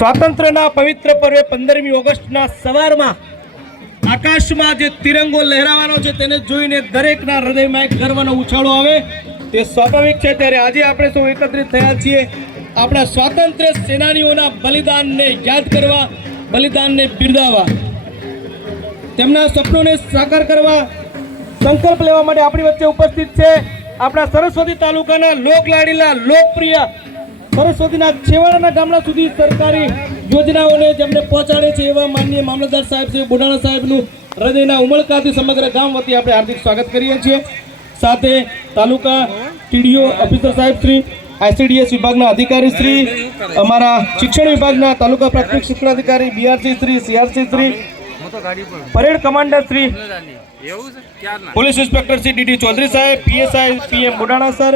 સ્વાતંત્ર્યના પવિત્ર પર્વે 15મી ઓગસ્ટના સવારમાં આકાશમાં જે તિરંગો લહેરાવાનો છે તેને જોઈને દરેકના હૃદયમાં એક ગર્વનો ઉછાળો આવે તે સ્વાભાવિક છે। ત્યારે આજે આપણે સૌ એકત્રિત થયા છીએ આપણા સ્વાતંત્ર્ય સેનાનીઓના બલિદાનને યાદ કરવા, બલિદાનને બિરદાવવા, તેમના સપનોને સાકાર કરવા સંકલ્પ લેવા માટે આપણી વચ્ચે ઉપસ્થિત છે આપણા સરસ્વતી તાલુકાના લોકલાડીલા લોકપ્રિય સરસ્વતીના છેવાડાના ગામડા સુધી સરકારી યોજનાઓને જેમને પહોંચાડે છે એવા માનનીય મામલતદાર સાહેબ શ્રી બુઢાણા સાહેબનું હૃદયના ઉમળકાથી સમગ્ર ગામ વતી આપણે હાર્દિક સ્વાગત કરીએ છીએ। સાથે તાલુકા ટીડીઓ ઓફિસર સાહેબ શ્રી, આઈસીડીએસ વિભાગના અધિકારી શ્રી, અમારા શિક્ષણ વિભાગના તાલુકા પ્રાથમિક શિક્ષણાધિકારી BRC Shri, CRC Shri, parade commander Shri, police inspector Shri DD Chaudhary સાહેબ, પીએસઆઈ પીએમ બુઢાણા સર,